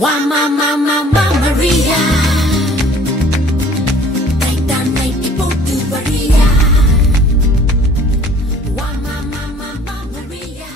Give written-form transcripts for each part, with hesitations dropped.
Why, Mama Maria? Take that night, people do Maria. Why, Mama Maria?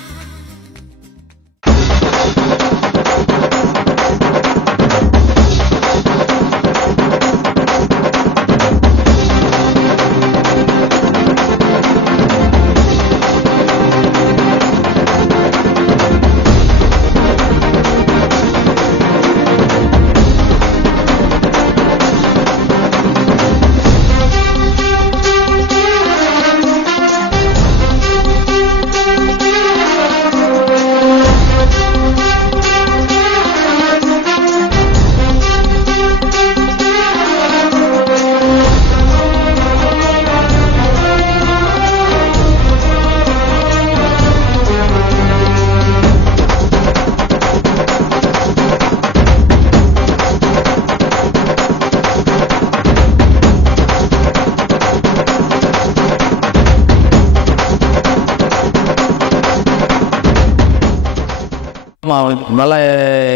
நல்லா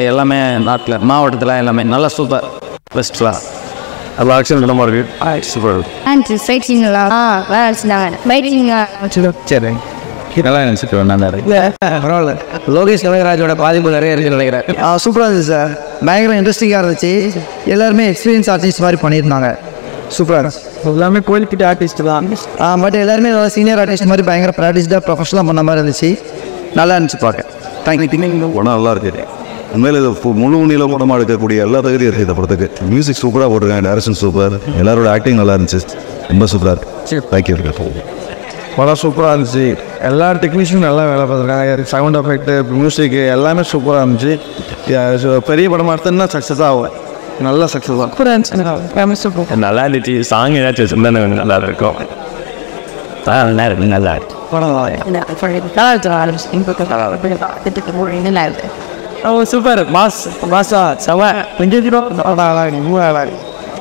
எல்லாமே நாட்டில் மாவட்டத்தில் எல்லாமே நல்லா சூப்பர் பெஸ்ட்லாம் நல்லா ஆக்ஷன் இடமா இருக்குது சூப்பர் ஃபைட்டிங்களா ஃபைட்டிங்களா சரி நல்லா நினச்சிட்டு நல்லா பரவாயில்ல. லோகேஷ் கனகராஜோட பாதிப்பு நிறைய இருக்குன்னு நினைக்கிறேன். சூப்பராக இருந்துச்சு சார். பயங்கர இன்ட்ரெஸ்டிங்காக இருந்துச்சு. எல்லாருமே எக்ஸ்பீரியன்ஸ் ஆர்டிஸ்ட் மாதிரி பண்ணியிருந்தாங்க. சூப்பராக இருந்துச்சு. எல்லாமே குவாலிட்டி ஆர்டிஸ்ட் தான். பட் எல்லாருமே நல்லா சீனியர் ஆர்டிஸ்ட் மாதிரி பயங்கர ப்ராக்டிஸ்டாக ப்ரொஃபஷனலாக பண்ண மாதிரி இருந்துச்சு. நல்லா இருந்துச்சு பார்க்க. தேங்க்யூ. படம் நல்லா இருக்குது. உண்மையில் இது முழு நீளம் படமாக எடுக்கக்கூடிய எல்லா தகுதியும் இருக்குது இந்த படத்துக்கு. மியூசிக் சூப்பராக போட்டிருக்காங்க, டைரக்ஷன் சூப்பர், எல்லாரோட ஆக்டிங் நல்லா இருந்துச்சு, ரொம்ப சூப்பராக இருக்குது. தேங்க்யூ. படம் சூப்பராக இருந்துச்சு. எல்லா டெக்னீஷியனும் நல்லா வேலை பார்த்துருக்காங்க. சவுண்ட் எஃபெக்ட்டு, மியூசிக்கு எல்லாமே சூப்பராக இருந்துச்சு. பெரிய படமாக எடுத்தோன்னா சக்ஸஸ் ஆகும். நல்லா சக்ஸஸ் தான். நல்லா இருந்துச்சு. சாங் ஏதாச்சும் வச்சுருந்தா நல்லா இருக்கும். நல்லா இருக்கு. நல்லா இருக்கு. சூப்பர் மாஸ் மாசா செவ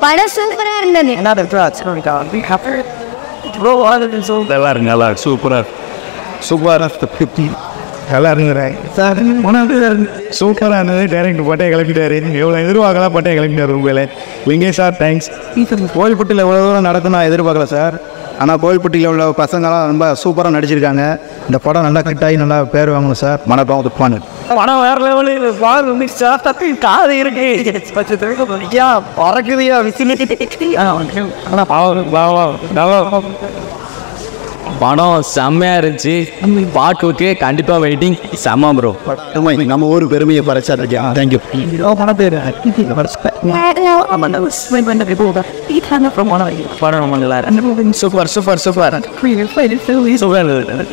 படம் சூப்பரா இருந்தது. நல்லா இருக்கு. நல்லா இருக்கு. சூப்பராக இருக்கு. நல்லா இருந்துறேன் சார். சூப்பராக இருந்தது. டைரக்டர் பட்டையை கிளப்பிட்டாரு. எவ்வளோ எதிர்பார்க்கலாம் பட்டையை கிளப்பிட்டார். உங்களே இங்கே சார் தேங்க்ஸ். கோயில்பட்டியில் எவ்வளோ தூரம் நடக்கும் நான் எதிர்பார்க்கல சார். ஆனால் கோயில்பட்டியில் உள்ள பசங்களாம் ரொம்ப சூப்பராக நடிச்சிருக்காங்க. இந்த படம் நல்லா ஹிட் ஆகி நல்லா பேர் வாங்கணும் சார். மனப்பாங்க துப்பானு படம் வேற லெவலில் பால் வந்துச்சா தப்பி காது இருக்கு பறக்குதியா படம் செம்மையாக இருந்துச்சு. பாட்டுக்கு கண்டிப்பாக வெயிட்டிங். செம்ம ப்ரோ. நம்ம ஊர் பெருமையை பறைச்சா இருக்கேன். தேங்க்யூ. படம் நல்லா இருக்கு. சூப்பர் சூப்பர் சூப்பர் சூப்பர் இருந்தது.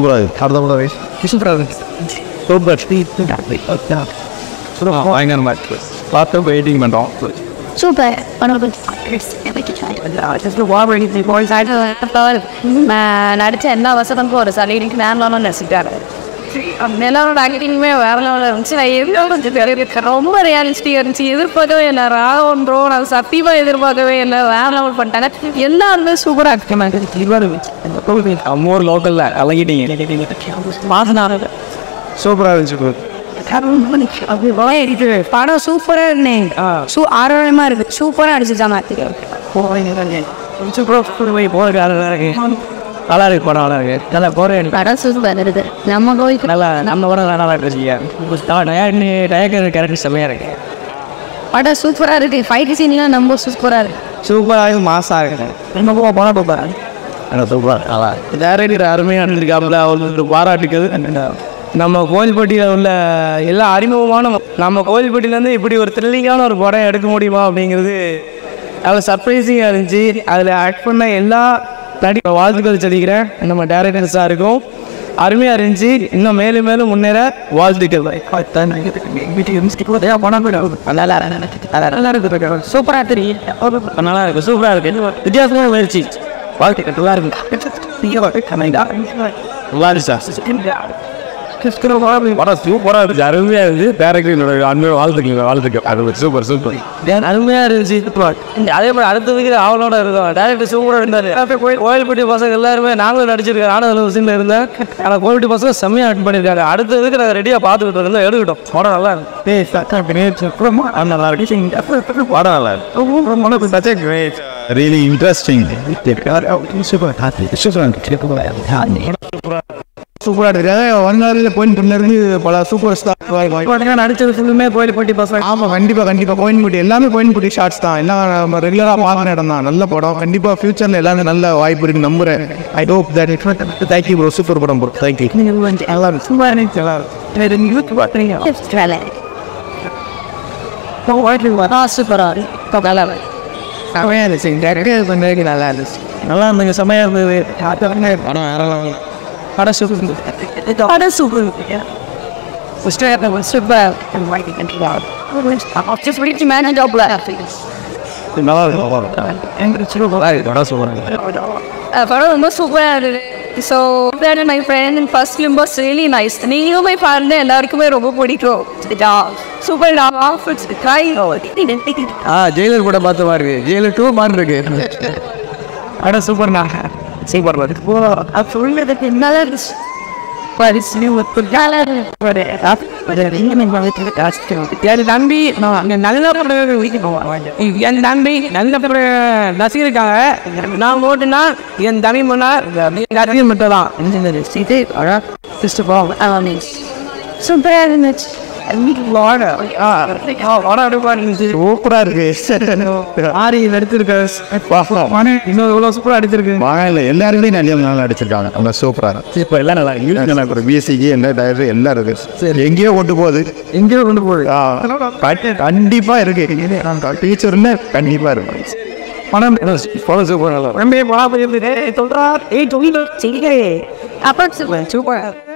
சூப்பராக இருக்குது. அடுத்த படம் சூப்பராக இருக்கு. சூப்பர் பயங்கரமாக இருக்கு. பார்த்து வெயிட்டிங் பண்ணுறோம். சூப்பர் நடிச்ச எல்லா வசதமும் ஒரு சலீனுக்கு நேரம் நடிச்சிட்டாரு. எல்லாரோட ஆக்டிங்குமே வேற லெவலில் இருந்துச்சு. நான் எதுவும் ரொம்ப ரியலிஸ்டிக்காக இருந்துச்சு. எதிர்பார்க்கவே இல்லை. ராகவன்றோ நான் சத்தியமாக எதிர்பார்க்கவே இல்லை. வேற லெவல் பண்ணிட்டாங்க. எல்லாருமே சூப்பராக ஆக்டிங். அம்மூர் லோக்கலில் கலங்கிட்டீங்க. மாசனாக சூப்பராக இருந்துச்சு. படம் சூப்பராக இருந்தேன். ஆரோக்கியமாக இருக்கு. சூப்பராக அடிச்சிருக்காங்க. நல்லா இருக்கு. படம் நல்லா இருக்கு. நல்லா போகிறேன். படம் சூப்பர் இருக்குது. நம்ம கோயிலுக்கு நல்லா நம்ம படம் நல்லா இருக்கு. கேரக்டர் செம்மையாக இருக்கு. படம் சூப்பராக இருக்கு. ஃபைட் சீன்லாம் ரொம்ப சூப்பராக இருக்கு. சூப்பராக மாசாக இருக்கு. நம்ம படம் பார்ப்பேன். நல்லா டேரக்டர் அருமையாக இருந்திருக்காப்புல. அவங்களுக்கு பாராட்டுக்கள். நம்ம கோயில்பட்டியில் உள்ள எல்லா அறிமுகமான நம்ம கோயில்பட்டியிலேருந்து இப்படி ஒரு த்ரில்லிங்கான ஒரு படம் எடுக்க முடியுமா அப்படிங்கிறது அதில் சர்ப்ரைசிங்காக இருந்துச்சு. அதில் ஆக்ட் பண்ண எல்லா வாழ்த்துக்கள் சொல்லிக்கிறேன். நம்ம டேரக்டர் சாருக்கும் அருமையாக இருந்துச்சு. இன்னும் மேலும் மேலும் முன்னேற வாழ்த்துக்கள். நல்லா இருக்கு. சூப்பராக தெரியும். நல்லா இருக்கு. சூப்பராக இருக்கு. வித்தியாசமான முயற்சி. வாழ்த்துக்கள். நல்லா இருக்கு. நல்லா இருக்கு சார். படம் சூப்பராக இருந்துச்சு, அருமையாக இருந்துச்சு. டேரக்டர் என்னோட அன்போட வாழ்த்துக்கள். அது சூப்பர் சூப்பர் அருமையாக இருந்துச்சு. அதே மாதிரி அடுத்ததுக்கு அவனோட இருக்கும். டேரக்டர் சூப்பராக இருந்தார். கோயில்பட்டி பசங்க எல்லாருமே நாங்களும் நடிச்சிருக்கோம். நானும் அதில் சீனில் இருந்தேன். ஆனால் கோயில்பட்டி பசங்க செம்மையாக ஆக்ட் பண்ணியிருக்காங்க. அடுத்ததுக்கு நாங்கள் ரெடியாக பார்த்துக்கிட்டு இருந்தோம், எடுக்கிட்டோம். படம் நல்லா இருக்கும். நல்லா இருக்கு. படம் நல்லா இருக்கு. Really interesting. சூப்பராக இருக்குது. வந்தாரில் கோயில்பட்டிலேருந்து பல சூப்பர் ஸ்டார் நடிச்சது ஃபுல்லுமே கோயில்பட்டி பசங்க. ஆமாம், கண்டிப்பாக கோயில்பட்டி எல்லாமே கோயில்பட்டி ஷார்ட்ஸ் தான். எல்லாம் நம்ம ரெகுலராக பார்க்குற இடம் தான். நல்ல படம். கண்டிப்பாக ஃபியூச்சரில் எல்லாமே நல்ல வாய்ப்பு இருக்குது நம்புகிறேன். I hope that it thank you bro. Super படம் ப்ரோ. தேங்க்யூ. நல்லா இருக்கு. நல்லா இருந்துங்க, செம்மையாக இருந்தது. படம் வேற படம் சூப்பர். படம் ரொம்ப சூப்பராக இருந்தது. So my friend and first film was really nice. நீங்களும் போய் பாருங்க, எல்லாருக்குமே ரொம்ப பிடிக்கும். சூப்பர். ஜெயிலர் கூட பார்த்த மாதிரி இருக்கு. ஜெயிலர் 2 மாதிரி இருக்கு. படம் சூப்பர்ண்ணா. சூப்பர். நல்லா இருந்துச்சு. என் தம்பி நல்ல ரசிகருக்காக நான் ஓட்டுனா என் தம்பி முன்னா ரசிகர் மட்டும் தான். சூப்பராக இருந்துச்சு. சூப்பராக இருக்கு. ஆரி எடுத்திருக்காரு. இன்னும் எவ்வளோ சூப்பராக அடிச்சிருக்கு. இல்லை எல்லாருமே நல்லா அடிச்சிருக்காங்க. அவங்க சூப்பராக இருக்கு. இப்போ எல்லாம் நல்லா இருக்கு. பிஎஸ்சிக்கு என்ன டைரக்டர் எல்லாம் இருக்கு. சரி, எங்கேயோ கொண்டு போகுது. கண்டிப்பாக இருக்கு. டீச்சர்ல கண்டிப்பாக இருக்கு. படம் சூப்பர். நல்லா அப்புறம் சூப்பர்.